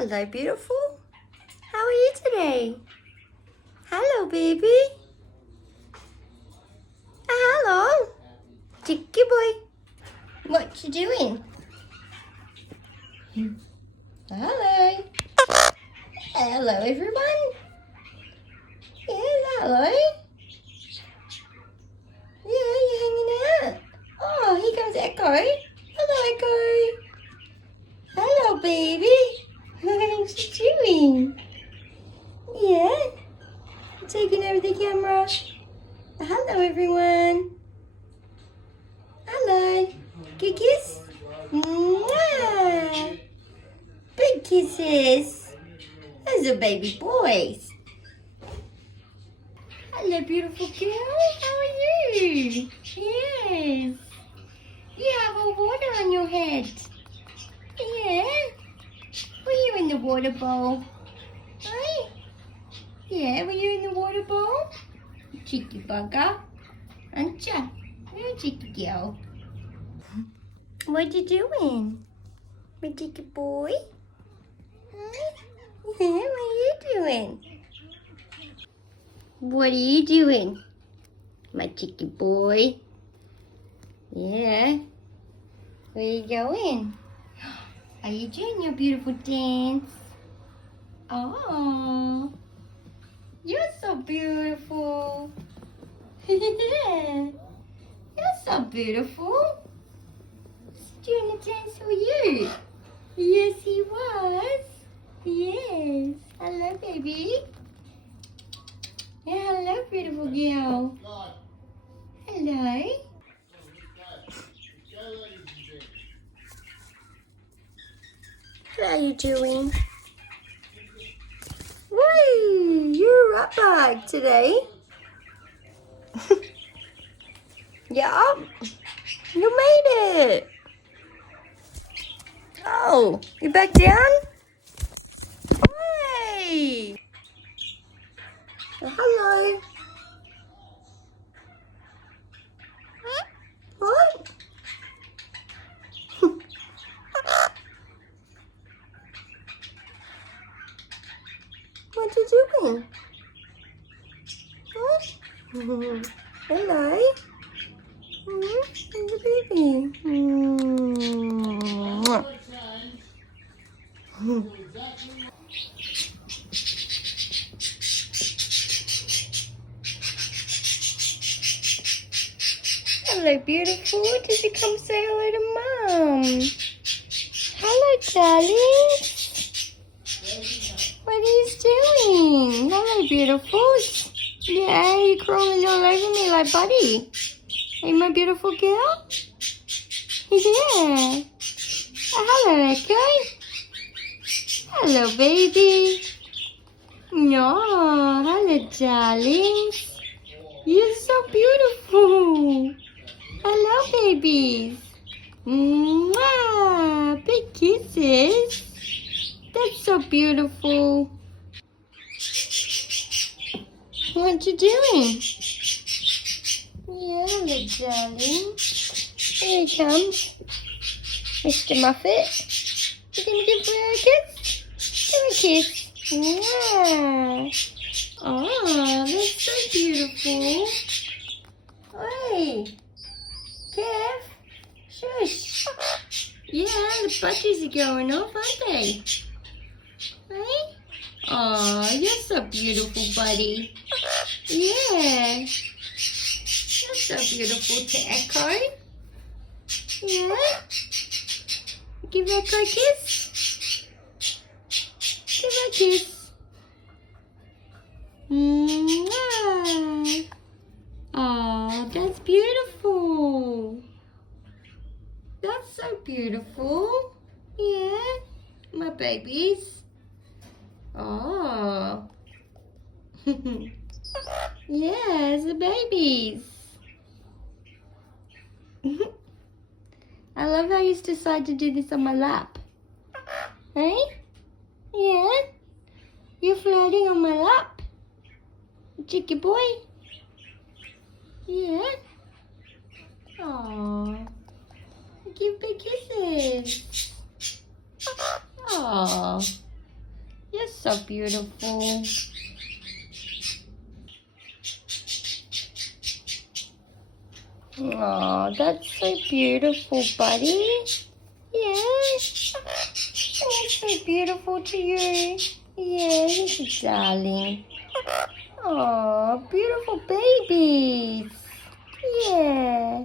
Hello, beautiful. How are you today? Hello, baby. Hello. Chicky boy. What you doing? Hello. Hello, everyone. Yes, hello. Yeah, you're hanging out. Oh, here comes Echo. Hello, Echo. Hello, baby. What you doing? Yeah. Taking over the camera. Hello, everyone. Hello. Good kiss? Mwah. Big kisses. Those are baby boys. Hello, beautiful girl. How are you? Yes. You have a water on your head. Yeah. Were you in the water bowl? Hi. Yeah, were you in the water bowl? Cheeky bugger. Aren't ya? You're a cheeky girl. What you doing? My cheeky boy? Huh? What are you doing? What are you doing? My cheeky boy? Yeah. Where you going? Are you doing your beautiful dance? Oh, you're so beautiful. Yeah, you're so beautiful. He's doing a dance for you. Yes, he was. Yes. Hello, baby. Yeah, hello, beautiful girl. Hello. How are you doing? Woo! You're a rat bag today. Yeah, you made it. Oh, you back down? Hey. Hello. What? What you doing? What? Hello. Where's the baby? Hello, beautiful. Did you come say hello to Mum? Hello, darling. What are you doing? Hello, beautiful. Yeah, you're crawling all over me like Buddy. Are you my beautiful girl? Yeah. Oh, hello, Echo. Hello, baby. No, hello, darling. You're so beautiful. Hello, babies. Mwah, big kisses. That's so beautiful. What you doing? Yeah, hello, darling. Here he comes. Mr. Muffet. You gonna give her a kiss? Give her a kiss. Yeah. Oh, that's so beautiful. Hey, Kev. Shush. Yeah, the budgies are going off, aren't they? Hey? Oh, you're so beautiful, buddy. Yeah. You're so beautiful to Echo. Yeah. Give Echo a kiss. Give her a kiss. Mwah. Oh, that's beautiful. That's so beautiful. Yeah. My babies. Oh. Yes, the babies. I love how you decide to do this on my lap. Hey? Yeah? You're floating on my lap. Cheeky boy. Yeah? Aww. Give big kisses. Aww. so beautiful. Oh, that's so beautiful, buddy. Yes. That's so beautiful to you. Yeah, he's a darling. Oh, beautiful babies. Yeah.